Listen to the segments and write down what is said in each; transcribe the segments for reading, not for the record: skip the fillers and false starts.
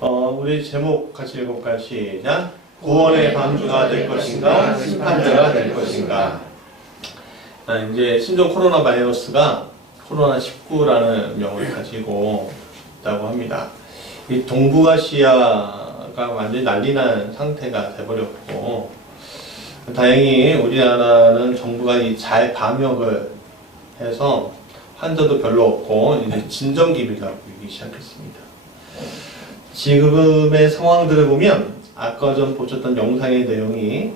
우리 제목 같이 읽어볼까요? 시작. 구원의 방주가 될 것인가, 심판자가 될 것인가. 이제 신종 코로나 바이러스가 코로나19라는 명을 가지고 있다고 합니다. 이 동북아시아가 완전히 난리난 상태가 돼버렸고, 다행히 우리나라는 정부가 잘 방역을 해서 환자도 별로 없고 이제 진정기비가 보이기 시작했습니다. 지금의 상황들을 보면 아까 전 보셨던 영상의 내용이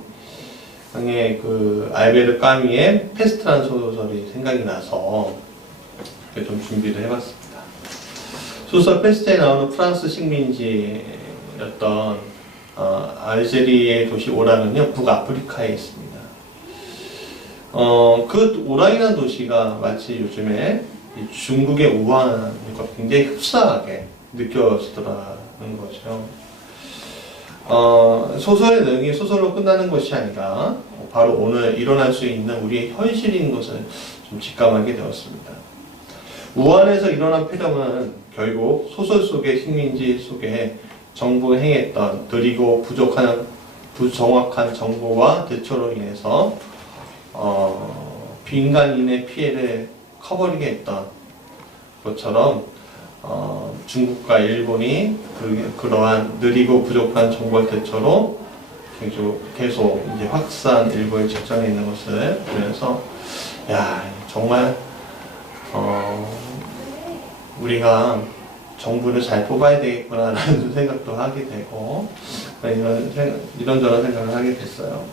그 알베르 까뮈의 페스트라는 소설이 생각이 나서 좀 준비를 해봤습니다. 소설 페스트에 나오는 프랑스 식민지였던 알제리의 도시 오랑은요, 북아프리카에 있습니다. 그 오랑이라는 도시가 마치 요즘에 중국의 우한과 굉장히 흡사하게 느껴지더라는 거죠. 소설의 내용이 소설로 끝나는 것이 아니라 바로 오늘 일어날 수 있는 우리의 현실인 것을 좀 직감하게 되었습니다. 우한에서 일어난 폐렴은 결국 소설 속의 식민지 속에 정부가 행했던 느리고 부정확한 정보와 대처로 인해서 빈간인의 피해를 커버리게 했던 것처럼 중국과 일본이 그러한 느리고 부족한 정보 대처로 계속 이제 확산 일보에 직전해 있는 것을 보면서 정말 우리가 정부를 잘 뽑아야 되겠구나라는 생각도 하게 되고 이런저런 생각을 하게 됐어요.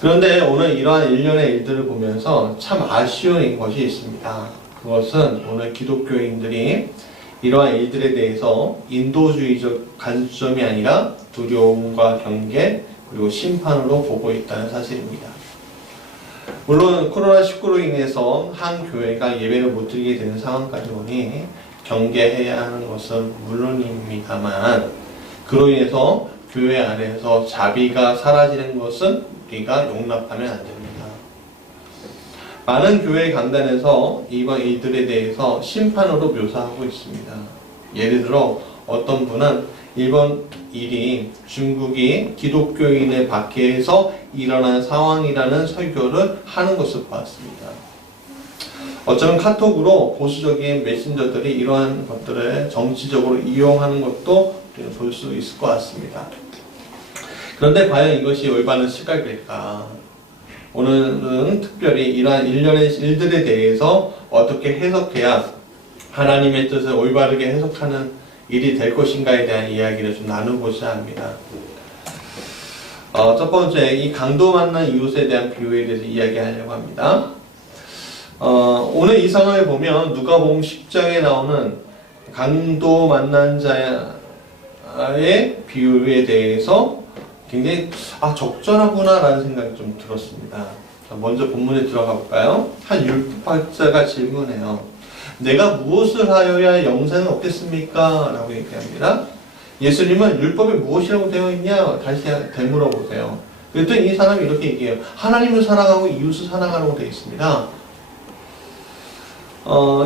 그런데 오늘 이러한 일련의 일들을 보면서 참 아쉬운 것이 있습니다. 그것은 오늘 기독교인들이 이러한 일들에 대해서 인도주의적 관점이 아니라 두려움과 경계 그리고 심판으로 보고 있다는 사실입니다. 물론 코로나19로 인해서 한 교회가 예배를 못 드리게 되는 상황까지 오니 경계해야 하는 것은 물론입니다만, 그로 인해서 교회 안에서 자비가 사라지는 것은 우리가 용납하면 안 됩니다. 많은 교회 강단에서 이번 일들에 대해서 심판으로 묘사하고 있습니다. 예를 들어 어떤 분은 이번 일이 중국이 기독교인의 박해에서 일어난 상황이라는 설교를 하는 것을 봤습니다. 어쩌면 카톡으로 보수적인 메신저들이 이러한 것들을 정치적으로 이용하는 것도 볼 수 있을 것 같습니다. 그런데 과연 이것이 올바른 시각일까? 오늘은 특별히 이러한 일련의 일들에 대해서 어떻게 해석해야 하나님의 뜻을 올바르게 해석하는 일이 될 것인가에 대한 이야기를 좀 나누고자 합니다. 첫 번째, 이 강도 만난 이웃에 대한 비유에 대해서 이야기하려고 합니다. 오늘 이 상황을 보면 누가복음 10장에 나오는 강도 만난 자의 비유에 대해서 굉장히 적절하구나 라는 생각이 좀 들었습니다. 먼저 본문에 들어가 볼까요? 한 율법학자가 질문해요. 내가 무엇을 하여야 영생을 얻겠습니까? 라고 얘기합니다. 예수님은 율법에 무엇이라고 되어 있냐? 다시 되물어보세요. 그랬더니 이 사람이 이렇게 얘기해요. 하나님을 사랑하고 이웃을 사랑하라고 되어 있습니다.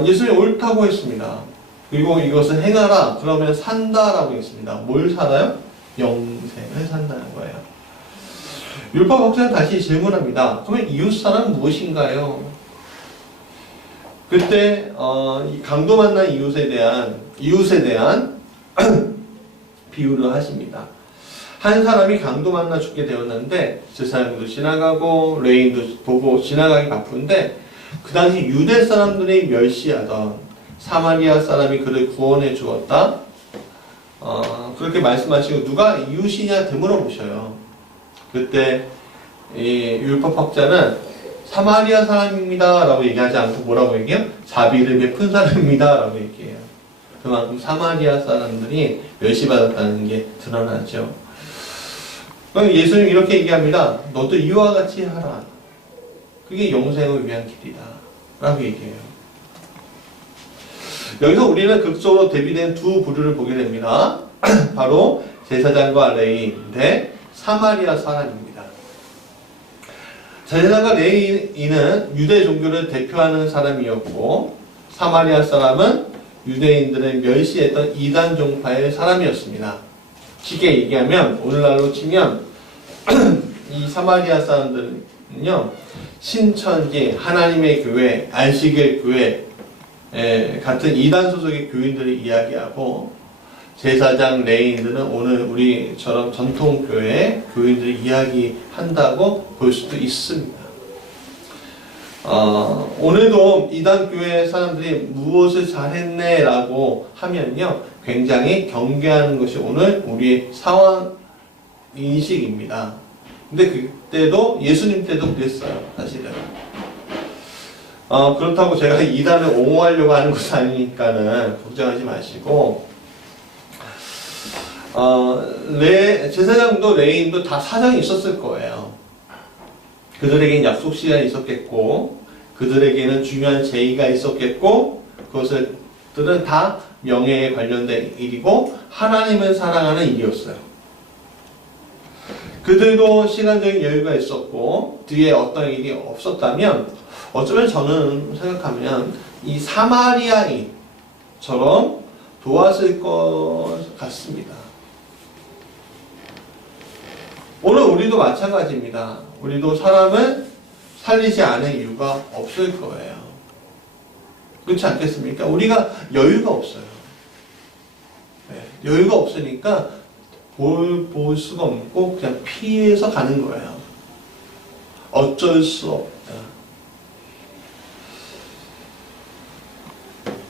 예수님이 옳다고 했습니다. 그리고 이것을 행하라. 그러면 산다라고 했습니다. 뭘 살아요? 영생을 산다는 거예요. 율법학자는 다시 질문합니다. 그러면 이웃사랑은 무엇인가요? 그때 이 강도 만난 이웃에 대한 비유를 하십니다. 한 사람이 강도 만나 죽게 되었는데 저 사람도 지나가고 레인도 보고 지나가기 바쁜데 그 당시 유대 사람들이 멸시하던 사마리아 사람이 그를 구원해 주었다. 그렇게 말씀하시고 누가 이웃이냐 되물어보셔요. 그때 이 율법학자는 사마리아 사람입니다 라고 얘기하지 않고 뭐라고 얘기해요? 자비를 베푼 사람입니다 라고 얘기해요. 그만큼 사마리아 사람들이 멸시받았다는 게 드러나죠. 그럼 예수님 이렇게 얘기합니다. 너도 이와 같이 하라. 그게 영생을 위한 길이다 라고 얘기해요. 여기서 우리는 극적으로 대비된 두 부류를 보게 됩니다. 바로 제사장과 레위인인데 사마리아 사람입니다. 제사장과 레위인은 유대 종교를 대표하는 사람이었고 사마리아 사람은 유대인들을 멸시했던 이단 종파의 사람이었습니다. 쉽게 얘기하면 오늘날로 치면 이 사마리아 사람들은요, 신천지, 하나님의 교회, 안식일 교회 같은 이단 소속의 교인들을 이야기하고, 제사장, 레위인들은 오늘 우리처럼 전통교회 교인들을 이야기한다고 볼 수도 있습니다. 오늘도 이단 교회 사람들이 무엇을 잘했네 라고 하면요, 굉장히 경계하는 것이 오늘 우리의 상황 인식입니다. 근데 그때도 예수님 때도 그랬어요, 사실은. 그렇다고 제가 이단을 옹호하려고 하는 것은 아니니까는 걱정하지 마시고, 제사장도 레위인도 다 사정이 있었을 거예요. 그들에게는 약속 시간이 있었겠고, 그들에게는 중요한 제의가 있었겠고, 그것들은 다 명예에 관련된 일이고 하나님을 사랑하는 일이었어요. 그들도 시간적인 여유가 있었고 뒤에 어떤 일이 없었다면, 어쩌면 저는 생각하면 이 사마리아인처럼 도왔을 것 같습니다. 오늘 우리도 마찬가지입니다. 우리도 사람을 살리지 않을 이유가 없을 거예요. 그렇지 않겠습니까? 우리가 여유가 없어요. 여유가 없으니까 볼 수가 없고 그냥 피해서 가는 거예요. 어쩔 수 없다.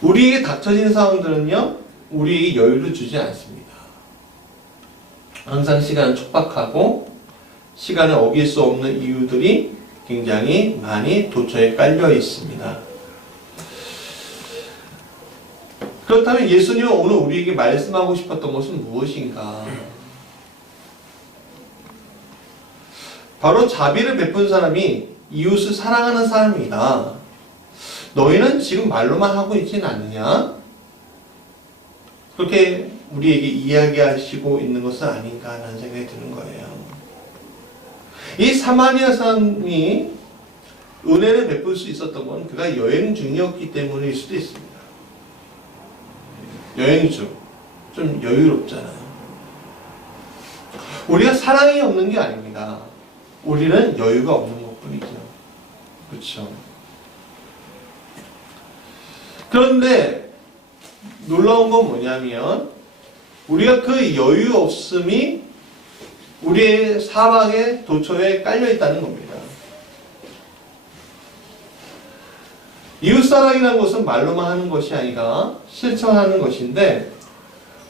우리에게 닥쳐진 상황들은요, 우리에게 여유를 주지 않습니다. 항상 시간은 촉박하고 시간을 어길 수 없는 이유들이 굉장히 많이 도처에 깔려 있습니다. 그렇다면 예수님은 오늘 우리에게 말씀하고 싶었던 것은 무엇인가? 바로 자비를 베푼 사람이 이웃을 사랑하는 사람이다. 너희는 지금 말로만 하고 있지는 않느냐? 그렇게 우리에게 이야기하시고 있는 것은 아닌가 하는 생각이 드는 거예요. 이 사마리아 사람이 은혜를 베풀 수 있었던 건 그가 여행 중이었기 때문일 수도 있습니다. 여행 중. 좀 여유롭잖아요. 우리가 사랑이 없는 게 아닙니다. 우리는 여유가 없는 것 뿐이죠. 그렇죠. 그런데 놀라운 건 뭐냐면 우리가 그 여유 없음이 우리의 사랑의 도처에 깔려있다는 겁니다. 이웃사랑이라는 것은 말로만 하는 것이 아니라 실천하는 것인데,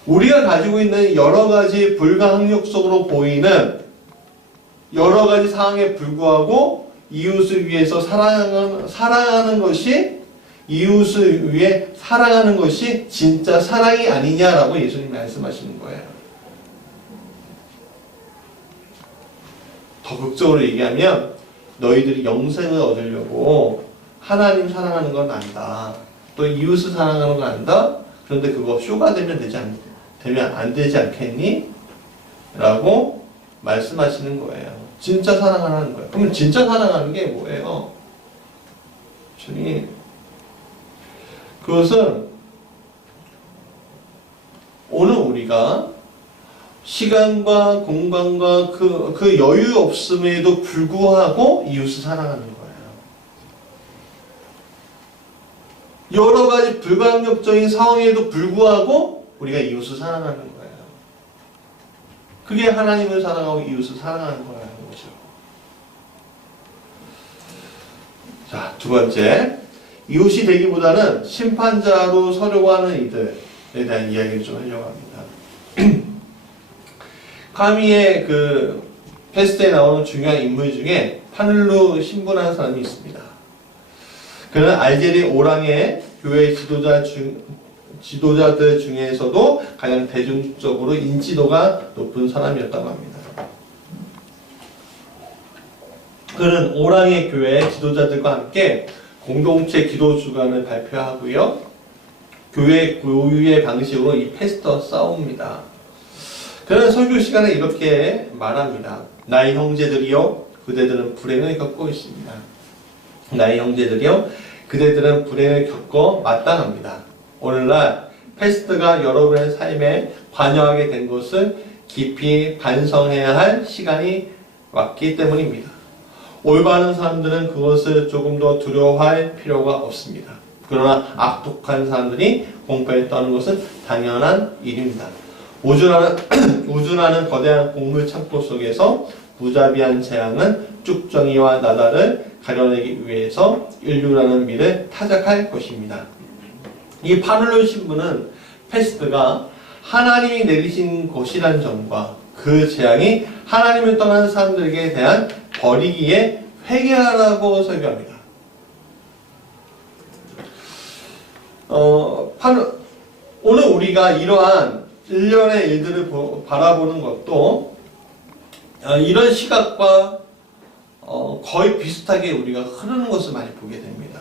우리가 가지고 있는 여러 가지 불가항력적으로 보이는 여러 가지 상황에 불구하고 이웃을 위해서 사랑하는 것이, 이웃을 위해 사랑하는 것이 진짜 사랑이 아니냐라고 예수님이 말씀하시는 거예요. 더 극적으로 얘기하면 너희들이 영생을 얻으려고 하나님 사랑하는 건 안다. 또 이웃을 사랑하는 건 안다. 그런데 그거 쇼가 되면 안 되지 않겠니? 라고 말씀하시는 거예요. 진짜 사랑하는 거예요. 그러면 진짜 사랑하는 게 뭐예요? 주님, 그것은 오늘 우리가 시간과 공간과 그 여유 없음에도 불구하고 이웃을 사랑하는 거예요. 여러 가지 불가항력적인 상황에도 불구하고 우리가 이웃을 사랑하는 거예요. 그게 하나님을 사랑하고 이웃을 사랑하는 거라는 거죠. 자, 두 번째. 이웃이 되기보다는 심판자로 서려고 하는 이들에 대한 이야기를 좀 하려고 합니다. 카미의 그 페스트에 나오는 중요한 인물 중에 파늘루 신부라는 사람이 있습니다. 그는 알제리 오랑의 교회 지도자들 중에서도 가장 대중적으로 인지도가 높은 사람이었다고 합니다. 그는 오랑의 교회 지도자들과 함께 공동체 기도 주간을 발표하고요. 교회 고유의 방식으로 이 페스트와 싸웁니다. 그는 설교 시간에 이렇게 말합니다. 나의 형제들이여, 그대들은 불행을 겪고 있습니다. 나의 형제들이여, 그대들은 불행을 겪어 마땅합니다. 오늘날 패스트가 여러분의 삶에 관여하게 된 것을 깊이 반성해야 할 시간이 왔기 때문입니다. 올바른 사람들은 그것을 조금 더 두려워할 필요가 없습니다. 그러나 악독한 사람들이 공포에 떠는 것은 당연한 일입니다. 우주라는 거대한 곡물 창고 속에서 무자비한 재앙은 쭉정이와 나다를 가려내기 위해서 인류라는 미를 타작할 것입니다. 이 파눌론 신부는 패스트가 하나님이 내리신 것이란 점과 그 재앙이 하나님을 떠난 사람들에게 대한 버리기에 회개하라고 설교합니다. 오늘 우리가 이러한 일련의 일들을 바라보는 것도 이런 시각과 거의 비슷하게 우리가 흐르는 것을 많이 보게 됩니다.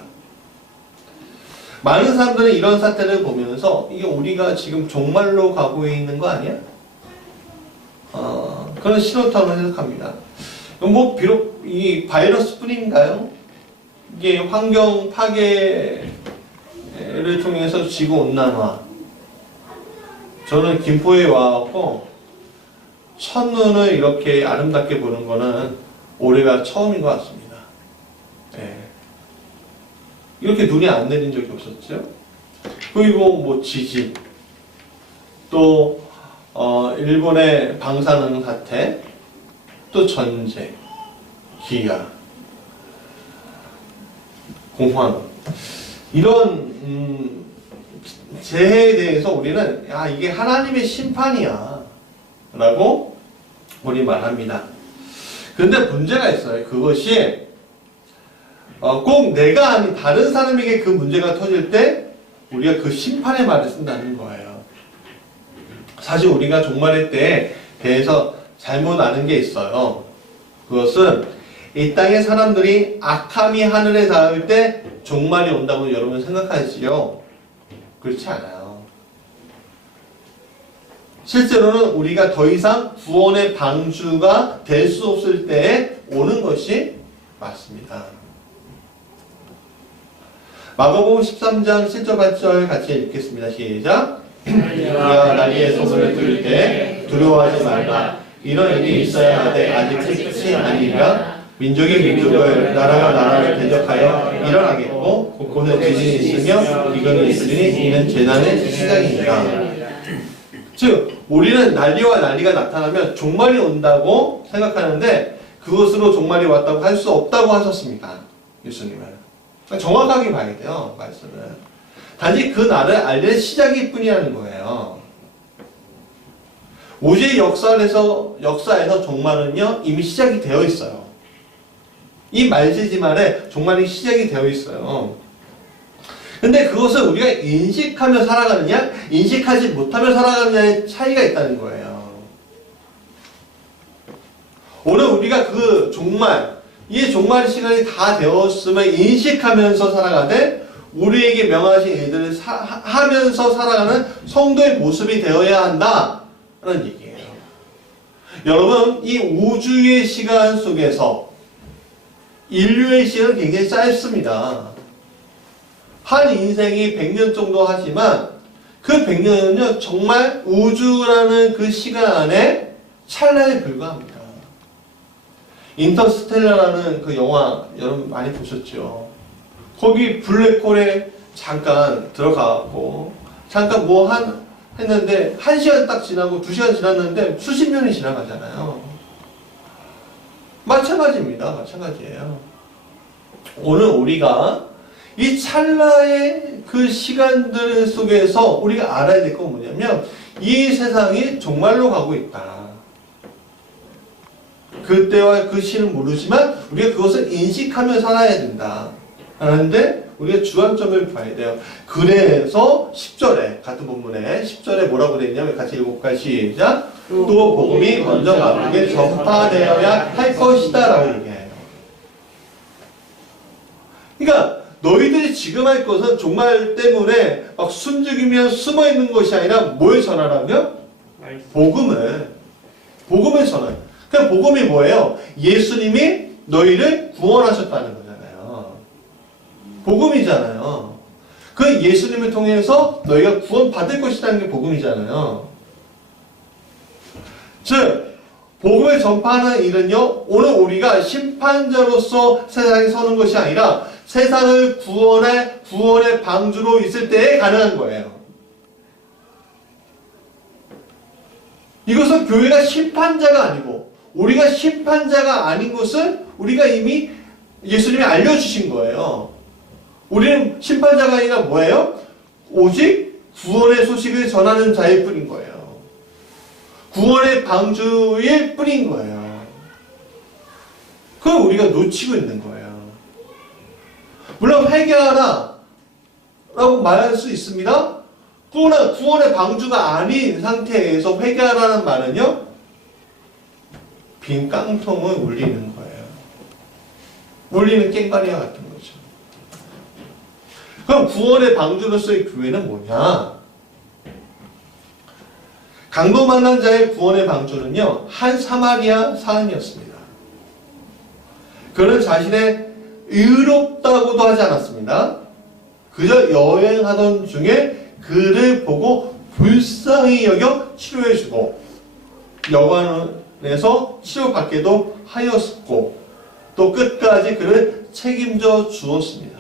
많은 사람들은 이런 사태를 보면서 이게 우리가 지금 종말로 가고 있는 거 아니야? 그런 신호탄으로 해석합니다. 뭐 비록 이 바이러스뿐인가요? 이게 환경 파괴를 통해서 지구 온난화. 저는 김포에 와갖고 첫눈을 이렇게 아름답게 보는 거는 올해가 처음인 것 같습니다. 네. 이렇게 눈이 안 내린 적이 없었죠. 그리고 뭐 지진, 또 일본의 방사능 사태, 또 전쟁, 기아, 공황, 이런 재해에 대해서 우리는 이게 하나님의 심판이야 라고 우리 말합니다. 그런데 문제가 있어요. 그것이 꼭 내가 아닌 다른 사람에게 그 문제가 터질 때 우리가 그 심판의 말을 쓴다는 거예요. 사실 우리가 종말의 때에 대해서 잘못 아는 게 있어요. 그것은 이 땅의 사람들이 악함이 하늘에 닿을 때 종말이 온다고 여러분 생각하시죠? 그렇지 않아요. 실제로는 우리가 더 이상 구원의 방주가 될 수 없을 때에 오는 것이 맞습니다. 마가복음 13장 7절 8절 같이 읽겠습니다. 시작. 우리가 나리의 소문을 들을 때 두려워하지 말라. 이런 일이 있어야 하되 아직 끝이 아니라 민족이 민족을 나라가 나라를 대적하여 일어나겠고 곳곳에 지진이 있으며 비근이 있으리니 이는 재난의 시작입니다. 즉 우리는 난리가 나타나면 종말이 온다고 생각하는데 그것으로 종말이 왔다고 할 수 없다고 하셨습니다. 예수님은. 정확하게 봐야 돼요. 말씀을. 단지 그 날을 알리는 시작일 뿐이라는 거예요. 우주의 역사에서 종말은요 이미 시작이 되어 있어요. 이 말세지 말에 종말이 시작이 되어 있어요. 근데 그것을 우리가 인식하며 살아가느냐 인식하지 못하며 살아가느냐의 차이가 있다는 거예요. 오늘 우리가 그 종말, 이 종말의 시간이 다 되었음을 인식하면서 살아가되 우리에게 명하신 일들을 하면서 살아가는 성도의 모습이 되어야 한다는 얘기예요. 여러분, 이 우주의 시간 속에서 인류의 시간은 굉장히 짧습니다. 한 인생이 100년 정도 하지만 그 100년은요 정말 우주라는 그 시간 안에 찰나에 불과합니다. 인터스텔라라는 그 영화 여러분 많이 보셨죠? 거기 블랙홀에 잠깐 들어가고 잠깐 했는데 1시간 딱 지나고 2시간 지났는데 수십 년이 지나가잖아요. 마찬가지입니다. 마찬가지예요. 오늘 우리가 이 찰나의 그 시간들 속에서 우리가 알아야 될 건 뭐냐면 이 세상이 종말로 가고 있다. 그때와 그 시는 모르지만 우리가 그것을 인식하며 살아야 된다. 하는데 우리가 주안점을 봐야 돼요. 그래서 10절에 같은 본문에 10절에 뭐라고 되어 있냐면 같이 읽어볼까요? 시작. 또 복음이 먼저 가보게 전파되어야 할 것이다 라고 얘기해요. 그러니까 너희들이 지금 할 것은 종말 때문에 막 숨죽이며 숨어있는 것이 아니라 뭘 전하라며? 복음을 전하라. 그럼 복음이 뭐예요? 예수님이 너희를 구원하셨다는 거잖아요. 복음이잖아요. 그 예수님을 통해서 너희가 구원받을 것이라는 게 복음이잖아요. 즉 복음을 전파하는 일은요, 오늘 우리가 심판자로서 세상에 서는 것이 아니라 세상을 구원의 방주로 있을 때에 가능한 거예요. 이것은 교회가 심판자가 아니고 우리가 심판자가 아닌 것을 우리가 이미 예수님이 알려주신 거예요. 우리는 심판자가 아니라 뭐예요? 오직 구원의 소식을 전하는 자일 뿐인 거예요. 구원의 방주일 뿐인 거예요. 그걸 우리가 놓치고 있는 거예요. 물론 회개하라 라고 말할 수 있습니다. 그러나 구원의 방주가 아닌 상태에서 회개하라는 말은요, 빈 깡통을 울리는 거예요. 울리는 깽가리와 같은 거죠. 그럼 구원의 방주로서의 교회는 뭐냐? 강도 만난 자의 구원의 방주는요, 한 사마리아 사람이었습니다. 그는 자신의 의롭다고도 하지 않았습니다. 그저 여행하던 중에 그를 보고 불쌍히 여겨 치료해주고 여관에서 치료받게도 하였고 또 끝까지 그를 책임져 주었습니다.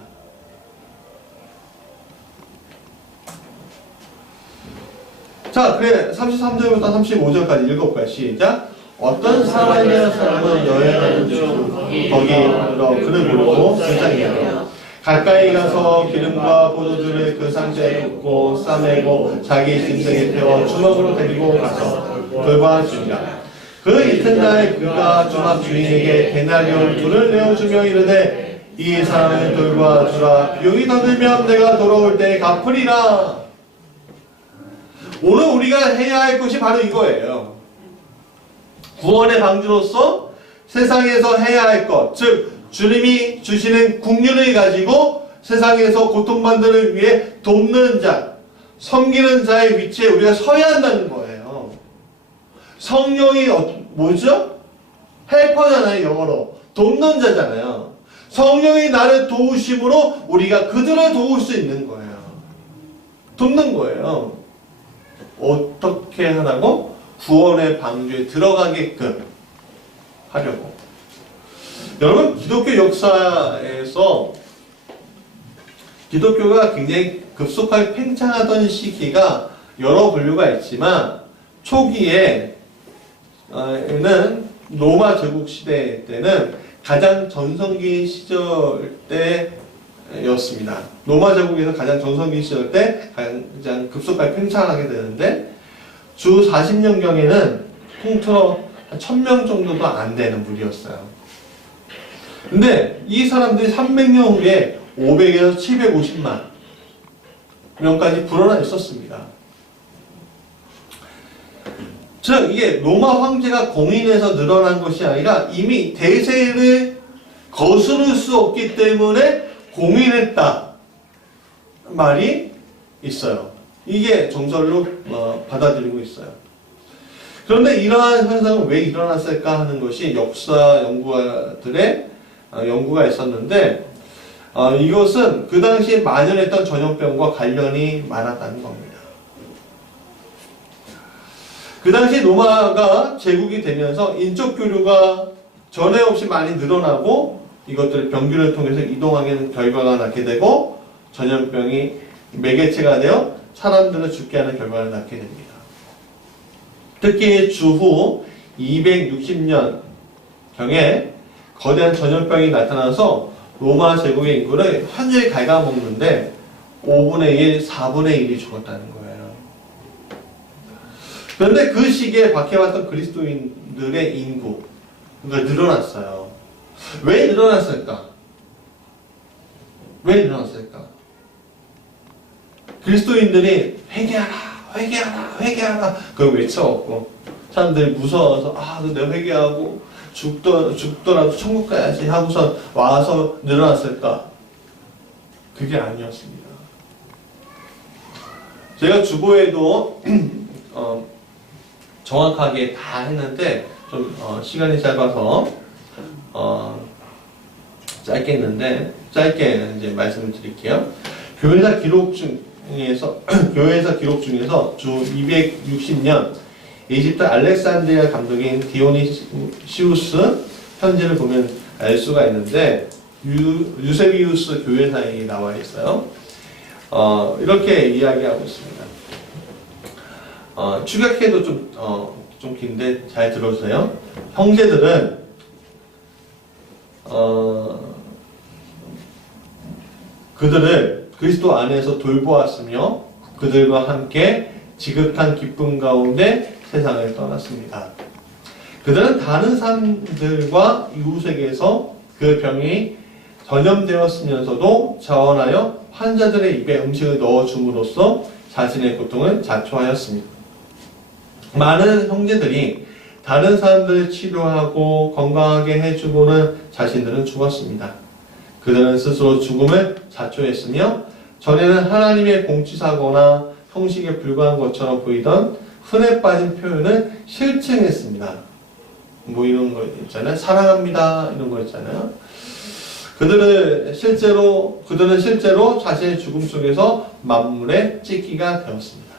자, 그래 33절부터 35절까지 읽어볼까요? 시작. 어떤 사마리아 사람은 여행하는 중 거기로 그를 부르고 불쌍히 여겨 가까이 가서 기름과 포도주를 그 상자에 붓고 싸매고 자기 짐승에 태워 주먹으로 데리고 가서 돌봐주니라. 그 이튿날 그가 주막 주인에게 데나리온 둘을 내어주며 이르되 이 사람을 돌봐주라. 비용이 더 들면 내가 돌아올 때 갚으리라. 오늘 우리가 해야 할 것이 바로 이거예요. 구원의 방주로서 세상에서 해야 할 것, 즉 주님이 주시는 국륜을 가지고 세상에서 고통받는 을 위해 돕는 자, 섬기는 자의 위치에 우리가 서야 한다는 거예요. 성령이 뭐죠? 헬퍼잖아요, 영어로. 돕는 자잖아요. 성령이 나를 도우심으로 우리가 그들을 도울 수 있는 거예요. 돕는 거예요. 어떻게 하라고? 구원의 방주에 들어가게끔 하려고. 여러분, 기독교 역사에서 기독교가 굉장히 급속하게 팽창하던 시기가 여러 분류가 있지만 초기에는 로마 제국 시대 때는 가장 전성기 시절 때였습니다. 로마 제국에서 가장 전성기 시절 때 가장 급속하게 팽창하게 되는데 주 40년경에는 통틀어 1000명 정도도 안 되는 무리였어요. 근데 이 사람들이 300년 후에 500에서 750만 명까지 불어나 있었습니다. 즉 이게 로마 황제가 공인해서 늘어난 것이 아니라 이미 대세를 거스를 수 없기 때문에 공인했다 말이 있어요. 이게 정설로 받아들이고 있어요. 그런데 이러한 현상은 왜 일어났을까 하는 것이 역사 연구가들의 연구가 있었는데 이것은 그 당시에 만연했던 전염병과 관련이 많았다는 겁니다. 그 당시 로마가 제국이 되면서 인적 교류가 전에 없이 많이 늘어나고 이것들 병균을 통해서 이동하는 결과가 낳게 되고 전염병이 매개체가 되어 사람들을 죽게 하는 결과를 낳게 됩니다. 특히 주후 260년경에 거대한 전염병이 나타나서 로마 제국의 인구를 완전히 갉아먹는데 5분의 1, 4분의 1이 죽었다는 거예요. 그런데 그 시기에 박해왔던 그리스도인들의 인구가 늘어났어요. 왜 늘어났을까? 왜 늘어났을까? 그리스도인들이 회개하라, 회개하라, 회개하라 그걸 외쳐왔고 사람들이 무서워서 내가 회개하고 죽더라도 천국 가야지 하고서 와서 늘어났을까? 그게 아니었습니다. 제가 주보에도 정확하게 다 했는데 좀 시간이 짧아서 짧게 했는데 짧게 이제 말씀을 드릴게요. 교회사 기록 중에서 교회사 기록 중에서 주 260년 이집트 알렉산드리아 감독인 디오니시우스 편지를 보면 알 수가 있는데 유세비우스 교회사에 나와 있어요. 이렇게 이야기하고 있습니다. 축약해도 좀 긴데 잘 들어주세요. 형제들은 그들을 그리스도 안에서 돌보았으며 그들과 함께 지극한 기쁨 가운데 세상을 떠났습니다. 그들은 다른 사람들과 이웃에게서 그 병이 전염되었으면서도 자원하여 환자들의 입에 음식을 넣어줌으로써 자신의 고통을 자초하였습니다. 많은 형제들이 다른 사람들을 치료하고 건강하게 해주고는 자신들은 죽었습니다. 그들은 스스로 죽음을 자초했으며 전에는 하나님의 공치사거나 형식에 불과한 것처럼 보이던 흔해 빠진 표현을 실증했습니다. 뭐 이런 거 있잖아요. 사랑합니다. 이런 거 있잖아요. 그들은 실제로 자신의 죽음 속에서 만물의 찢기가 되었습니다.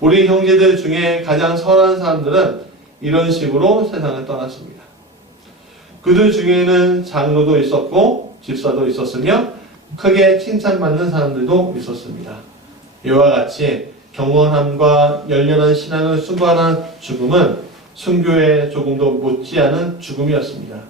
우리 형제들 중에 가장 선한 사람들은 이런 식으로 세상을 떠났습니다. 그들 중에는 장로도 있었고 집사도 있었으며 크게 칭찬받는 사람들도 있었습니다. 이와 같이 경건함과 열렬한 신앙을 수반한 죽음은 순교에 조금도 못지않은 죽음이었습니다.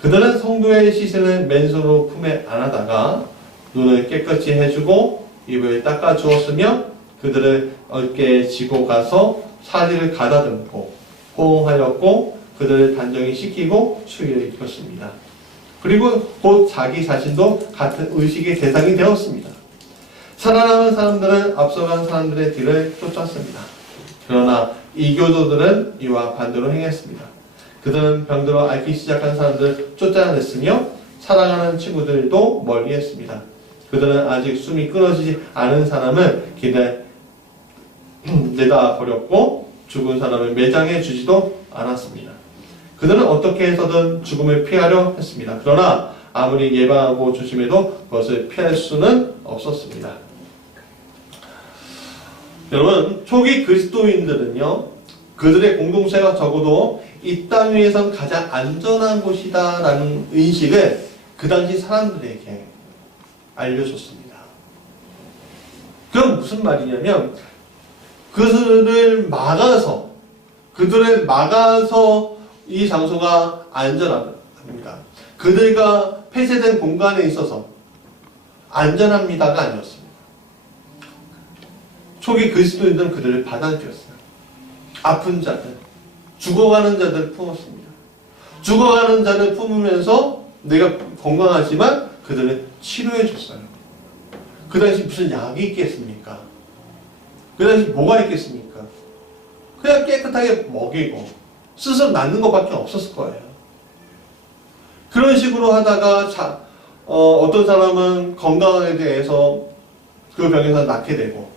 그들은 성도의 시신을 맨손으로 품에 안아다가 눈을 깨끗이 해주고 입을 닦아주었으며 그들을 어깨에 지고 가서 사지를 가다듬고 호응하였고 그들을 단정히 씻기고 추위를 입혔습니다. 그리고 곧 자기 자신도 같은 의식의 대상이 되었습니다. 살아남은 사람들은 앞서간 사람들의 뒤를 쫓았습니다. 그러나 이교도들은 이와 반대로 행했습니다. 그들은 병들어 앓기 시작한 사람들을 쫓아냈으며 사랑하는 친구들도 멀리했습니다. 그들은 아직 숨이 끊어지지 않은 사람을 길에 내다 버렸고 죽은 사람을 매장해 주지도 않았습니다. 그들은 어떻게 해서든 죽음을 피하려 했습니다. 그러나 아무리 예방하고 조심해도 그것을 피할 수는 없었습니다. 여러분, 초기 그리스도인들은요, 그들의 공동체가 적어도 이 땅 위에선 가장 안전한 곳이다 라는 인식을 그 당시 사람들에게 알려줬습니다. 그럼 무슨 말이냐면 그들을 막아서 이 장소가 안전합니다. 그들과 폐쇄된 공간에 있어서 안전합니다가 아니었습니다. 초기 그리스도인들은 그들을 받아들였어요. 아픈 자들, 죽어가는 자들을 품었습니다. 죽어가는 자를 품으면서 내가 건강하지만 그들을 치료해 줬어요. 그 당시 무슨 약이 있겠습니까? 그 당시 뭐가 있겠습니까? 그냥 깨끗하게 먹이고 스스로 낫는 것밖에 없었을 거예요. 그런 식으로 하다가 어떤 사람은 건강에 대해서 그 병에서 낫게 되고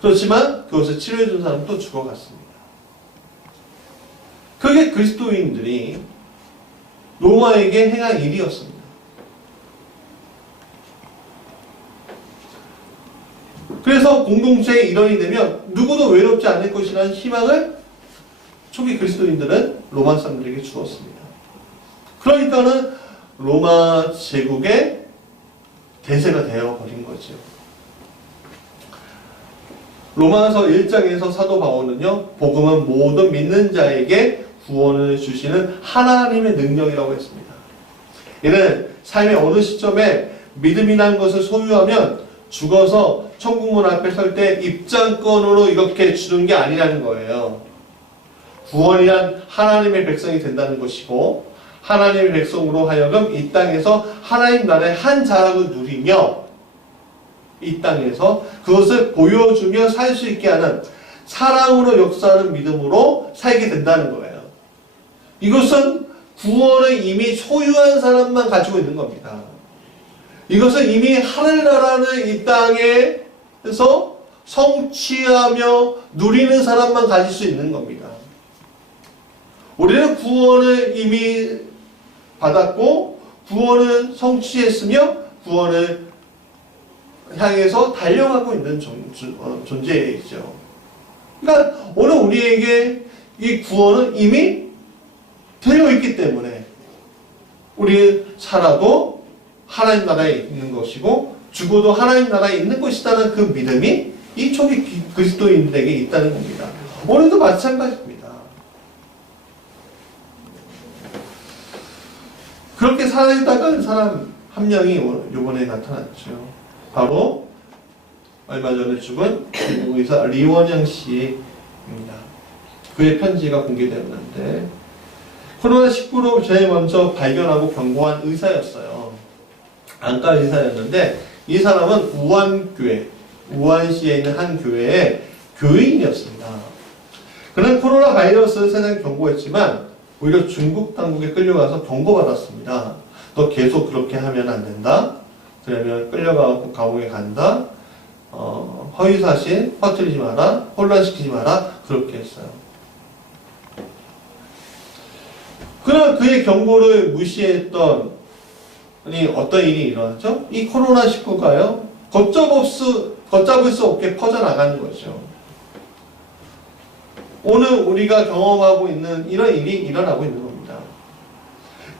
그렇지만 그것을 치료해 준 사람은 또 죽어갔습니다. 그게 그리스도인들이 로마에게 행한 일이었습니다. 그래서 공동체의 일원이 되면 누구도 외롭지 않을 것이라는 희망을 초기 그리스도인들은 로마 사람들에게 주었습니다. 그러니까는 로마 제국의 대세가 되어버린 거죠. 로마서 1장에서 사도 바울은요, 복음은 모든 믿는 자에게 구원을 주시는 하나님의 능력이라고 했습니다. 이는 삶의 어느 시점에 믿음이라는 것을 소유하면 죽어서 천국문 앞에 설 때 입장권으로 이렇게 주는 게 아니라는 거예요. 구원이란 하나님의 백성이 된다는 것이고 하나님의 백성으로 하여금 이 땅에서 하나님 나라의 한 자락을 누리며 이 땅에서 그것을 보여주며 살 수 있게 하는 사랑으로 역사하는 믿음으로 살게 된다는 거예요. 이것은 구원을 이미 소유한 사람만 가지고 있는 겁니다. 이것은 이미 하늘나라는 이 땅에서 성취하며 누리는 사람만 가질 수 있는 겁니다. 우리는 구원을 이미 받았고 구원을 성취했으며 구원을 향해서 달려가고 있는 존재이죠. 그러니까 오늘 우리에게 이 구원은 이미 되어 있기 때문에 우리 살아도 하나님 나라에 있는 것이고 죽어도 하나님 나라에 있는 것이라는 그 믿음이 이 초기 그리스도인들에게 있다는 겁니다. 오늘도 마찬가지입니다. 그렇게 살아있다가 사람 한 명이 이번에 나타났죠. 바로 얼마 전에 죽은 미국 의사 리원영 씨입니다. 그의 편지가 공개되었는데 코로나19로 제일 먼저 발견하고 경고한 의사였어요. 안과 의사였는데 이 사람은 우한시에 있는 한 교회의 교인이었습니다. 그는 코로나 바이러스 세상에 경고했지만 오히려 중국 당국에 끌려가서 경고받았습니다. 너 계속 그렇게 하면 안 된다. 그러면 끌려가고 감옥에 간다. 허위사실 퍼뜨리지 마라. 혼란시키지 마라. 그렇게 했어요. 그러나 그의 경고를 무시했던 어떤 일이 일어났죠? 이 코로나19가요. 걷잡을 수 없게 퍼져나가는 거죠. 오늘 우리가 경험하고 있는 이런 일이 일어나고 있는 겁니다.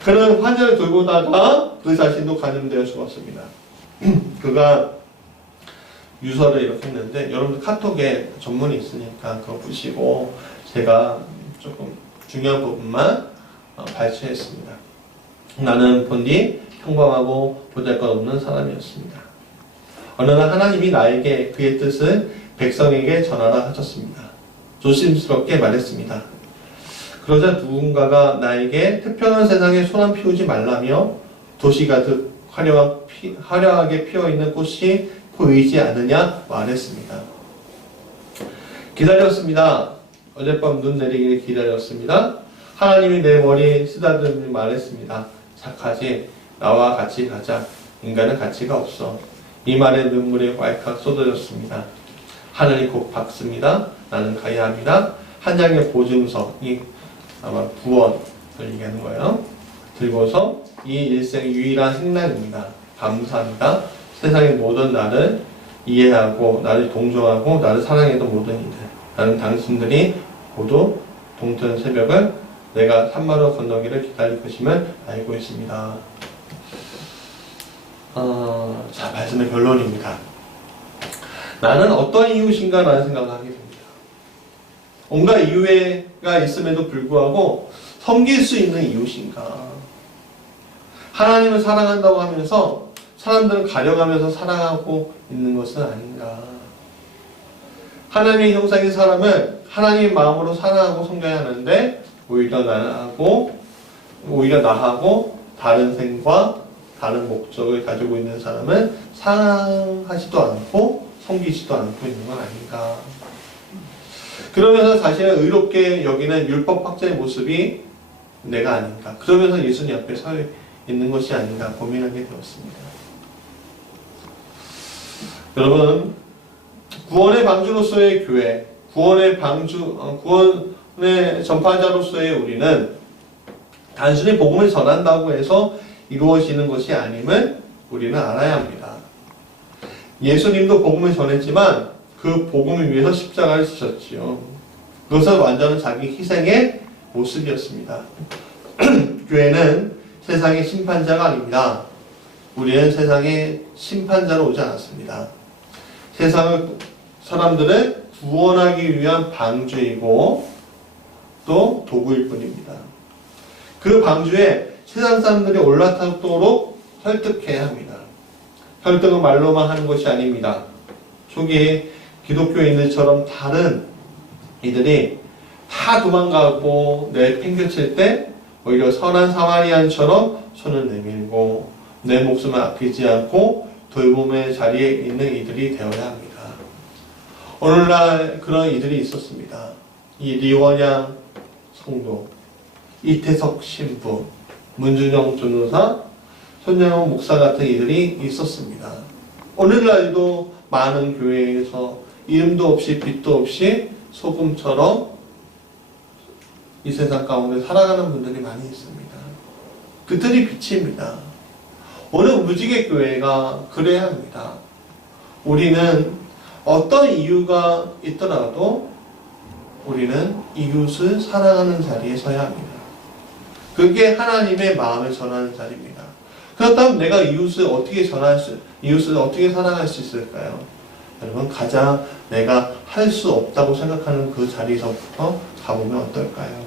그는 환자를 돌보다가 그 자신도 감염되어 죽었습니다. 그가 유서를 이렇게 했는데 여러분들 카톡에 전문이 있으니까 그거 보시고 제가 조금 중요한 부분만 발췌했습니다. 나는 본디 평범하고 보잘것없는 사람이었습니다. 어느 날 하나님이 나에게 그의 뜻을 백성에게 전하라 하셨습니다. 조심스럽게 말했습니다. 그러자 누군가가 나에게 태평한 세상에 소란 피우지 말라며 도시 가득 화려하게 피어있는 꽃이 보이지 않느냐 말했습니다. 기다렸습니다. 어젯밤 눈 내리기를 기다렸습니다. 하나님이 내 머리에 쓰다듬으며 말했습니다. 착하지? 나와 같이 가자. 인간은 가치가 없어. 이 말에 눈물이 왈칵 쏟아졌습니다. 하늘이 곧 박습니다. 나는 가야 합니다. 한 장의 보증서이 아마 구원을 얘기하는 거예요. 들고서 이 일생 유일한 행락입니다. 감사합니다. 세상의 모든 나를 이해하고 나를 동정하고 나를 사랑했던 모든 이들, 나는 당신들이 모두 동트는 새벽을 내가 산마루 건너기를 기다릴 것임을 알고 있습니다. 자, 말씀의 결론입니다. 나는 어떤 이웃인가 라는 생각을 하게 됩니다. 온갖 이유가 있음에도 불구하고 섬길 수 있는 이웃인가? 하나님을 사랑한다고 하면서 사람들은 가려가면서 사랑하고 있는 것은 아닌가? 하나님의 형상인 사람을 하나님의 마음으로 사랑하고 섬겨야 하는데 오히려 나하고 다른 생과 다른 목적을 가지고 있는 사람은 사랑하지도 않고 섬기지도 않고 있는 건 아닌가? 그러면서 자신을 의롭게 여기는 율법학자의 모습이 내가 아닌가? 그러면서 예수님 앞에 서 있는 것이 아닌가 고민하게 되었습니다. 여러분, 구원의 방주로서의 교회, 구원의 전파자로서의 우리는 단순히 복음을 전한다고 해서 이루어지는 것이 아님을 우리는 알아야 합니다. 예수님도 복음을 전했지만 그 복음을 위해서 십자가를 지셨지요. 그것은 완전한 자기 희생의 모습이었습니다. 교회는 세상의 심판자가 아닙니다. 우리는 세상의 심판자로 오지 않았습니다. 사람들을 구원하기 위한 방주이고 또 도구일 뿐입니다. 그 방주에 세상 사람들이 올라타도록 설득해야 합니다. 설득은 말로만 하는 것이 아닙니다. 초기 기독교인들처럼 다른 이들이 다 도망가고 내팽개칠 때 오히려 선한 사마리안처럼 손을 내밀고 내 목숨을 아끼지 않고 돌봄의 자리에 있는 이들이 되어야 합니다. 오늘날 그런 이들이 있었습니다. 이 리원양 성도, 이태석 신부, 문준영 전도사, 손영호 목사 같은 이들이 있었습니다. 오늘날도 많은 교회에서 이름도 없이 빛도 없이 소금처럼 이 세상 가운데 살아가는 분들이 많이 있습니다. 그들이 빛입니다. 오늘 무지개 교회가 그래야 합니다. 우리는 어떤 이유가 있더라도 우리는 이웃을 사랑하는 자리에 서야 합니다. 그게 하나님의 마음을 전하는 자리입니다. 그렇다면 내가 이웃을 어떻게 사랑할 수 있을까요? 여러분, 가장 내가 할 수 없다고 생각하는 그 자리에서부터 가보면 어떨까요?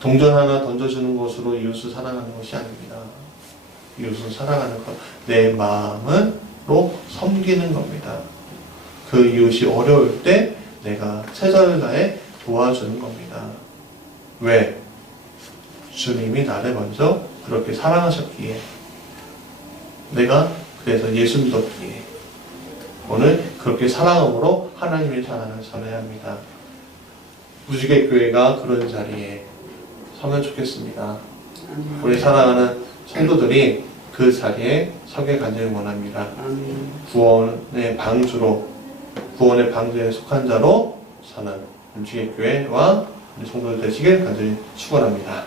동전 하나 던져주는 것으로 이웃을 사랑하는 것이 아닙니다. 이웃을 사랑하는 것, 내 마음으로 섬기는 겁니다. 그 이웃이 어려울 때 내가 최선을 다해 도와주는 겁니다. 왜? 주님이 나를 먼저 그렇게 사랑하셨기에, 내가 그래서 예수 믿었기에 오늘 그렇게 사랑함으로 하나님의 사랑을 전해야 합니다. 무지개 교회가 그런 자리에 서면 좋겠습니다. 우리 사랑하는 성도들이 그 자리에 서게 간절히 원합니다. 구원의 방주로, 구원의 방주에 속한 자로 사는 무지개 교회와 우리 성도들 되시길 간절히 축원합니다.